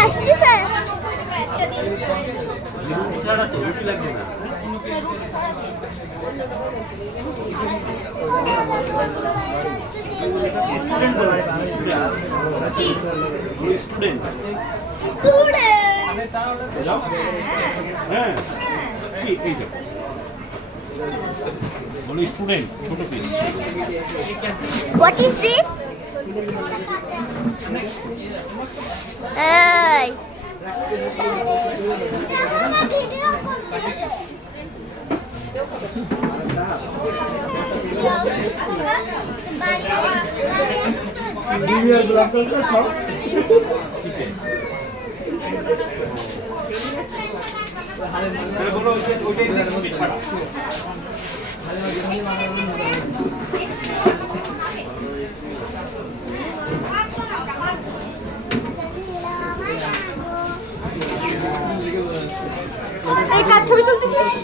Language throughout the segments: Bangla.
আসতেছে স্টুডেন্ট স্টুডেন্ট যাও হ্যাঁ কি এইটা বলো স্টুডেন্ট ছোট পিস হোয়াট ইজ দিস এই। বলো ওইটাই দেখবি ছাড়া এই ছবি তুলতেছিস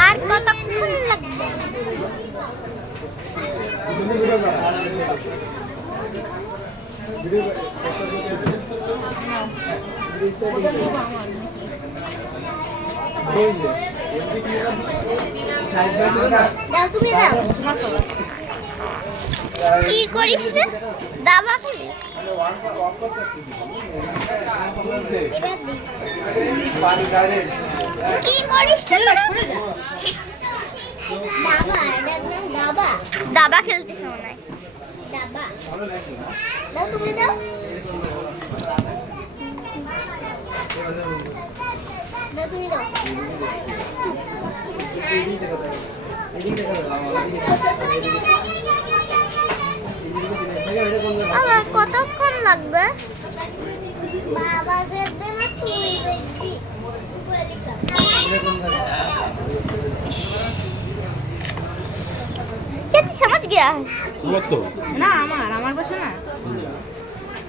আর কতক্ষণ লাগবে দাও তুমি দাও কি করিস রে? দাবা খেলি। কি করিস দাবা খেলতেছে মনে হয়। দাবা। দাও, তুমি দাও। আমার কতক্ষণ লাগবে? বাবা সমাজ গিয়া? না আমার আমার পাশে না।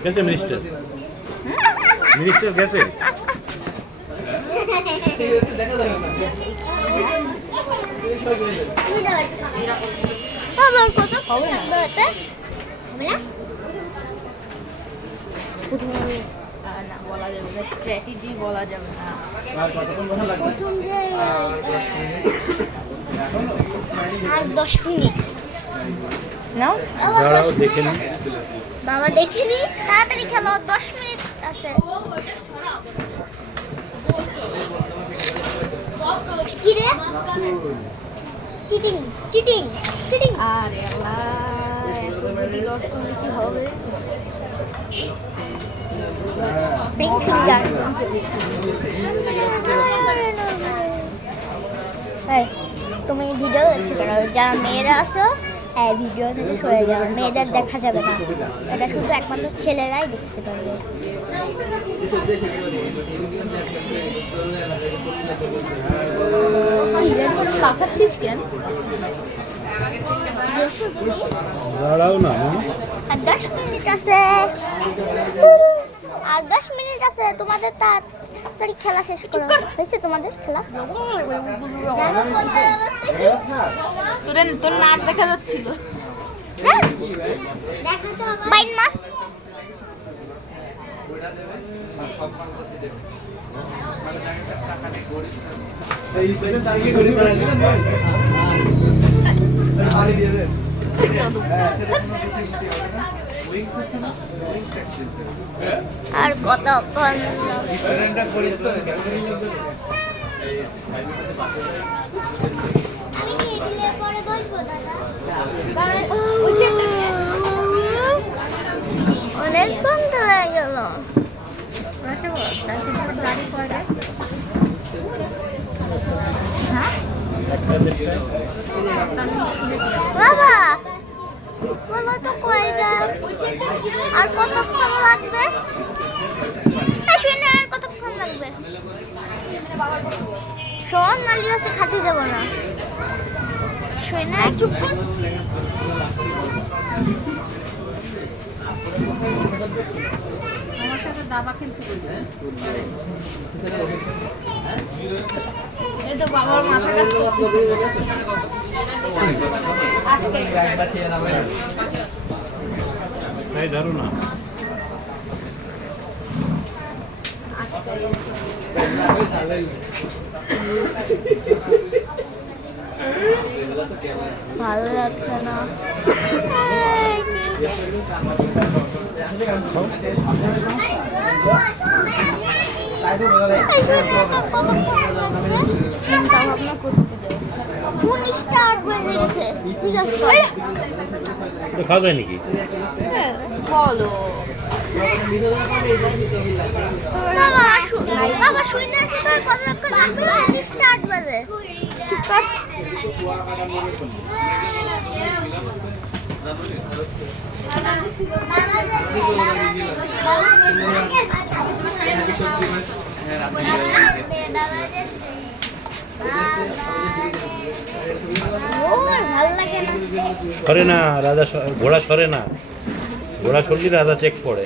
কেটে মিনিস্টার হ্যাঁ? মিনিস্টার গেছে। আবার কত লাগবে হতে? হবে না? প্রথমে আহ, না বলা যাবে না স্ট্র্যাটেজি বলা যাবে না। প্রথম যে আর দশ মিনিট। নাও। আবার দেখে নি। বাবা দেখিনি তাড়াতাড়ি খেলো দশ মিনিট আছে। চিটিং চিটিং চিটিং আর আল্লাহ এত যদি লস করলে কি হবে? রিং ফিঙ্গার তুমি ভিডিও দেখতে যারা মেয়েরা আছো ভিডিও থেকে সরে যাও। মেয়েদের দেখা যাবে না। এটা শুধু একমাত্র ছেলেরাই দেখতে পারবে। লাফাচ্ছিস কেন? দাঁড়াও না আর দশ মিনিট আছে। আর দশ মিনিট আছে তোমাদের তাড়াতাড়ি খেলা শেষ করো হয়েছে তোমাদের খেলা? তোর তোর নাক দেখা যাচ্ছিল। মাছ। আর কতক্ষণ? আমি টেবিলে পরে বসবো দাদা। অনেকক্ষণ তো হয়ে গেল। হ্যাঁ? বাবা! বলো তো কয়টা আর কতক্ষণ লাগবে? শুনে আর কতক্ষণ লাগবে? শোন নালি আছে খাতে যাব না। শুনে চুপ কর আমার সাথে দাবা খেলতে বলছে। এই তো বাবার মাথাটা তাই ধরো না। ভালো লাগছে না। চিন্তা ভাবনা করতে খাওয়া যায় নাকি? বলো বাবা শু- বাবা শুই না তোর কতক্ষণ লাগবে উনিশটা বাজে ঠিক না সরে না রাজা ঘোড়া সরে না। ঘোড়া সরলি রাজা চেক পড়ে।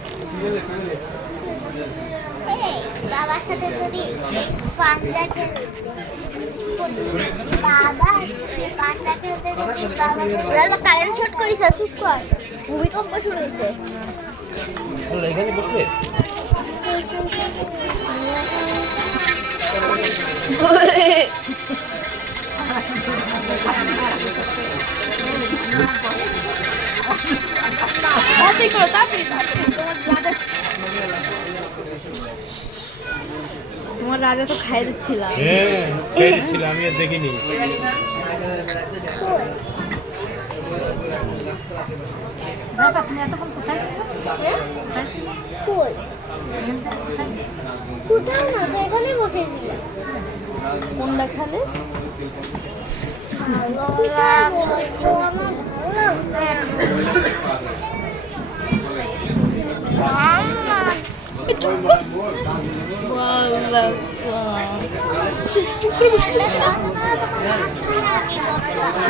বাবার সাথে যদি পাঞ্জা খেলতে বাবা পাঞ্জা খেলতে যদি বাবা কারেন্ট শর্ট করিস চুপ কর। ভূমিকম্প শুরু হয়েছে। এখানে তাড়াতাড়ি করো তাড়াতাড়ি তাড়াতাড়ি। তোমার রাজা তো খাই দিচ্ছিলাম হ্যাঁ দিচ্ছিল, আমি আর দেখিনি। তুমি এতক্ষণ কোথায় ফুল কোথাও না তো এখানে বসেছি। কোন দেখালে আমার ভালো লাগছে না। মাম্মা,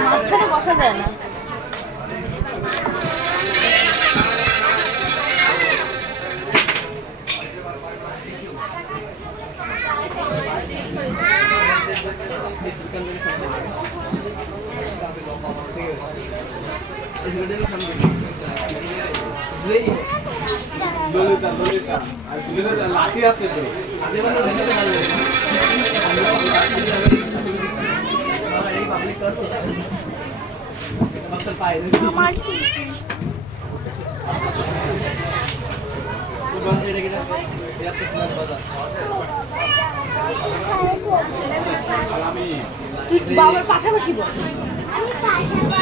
মাঝখানে বসা যায় না। তুই বাবার পাশাপাশি বল আমি পাশাপাশি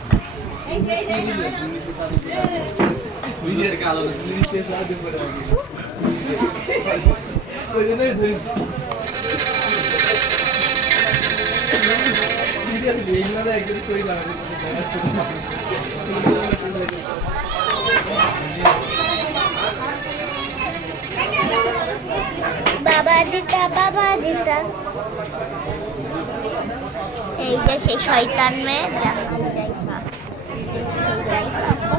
বাবা জিতা বাবা জিতা। এই যে সেই শয়তান মেয়ে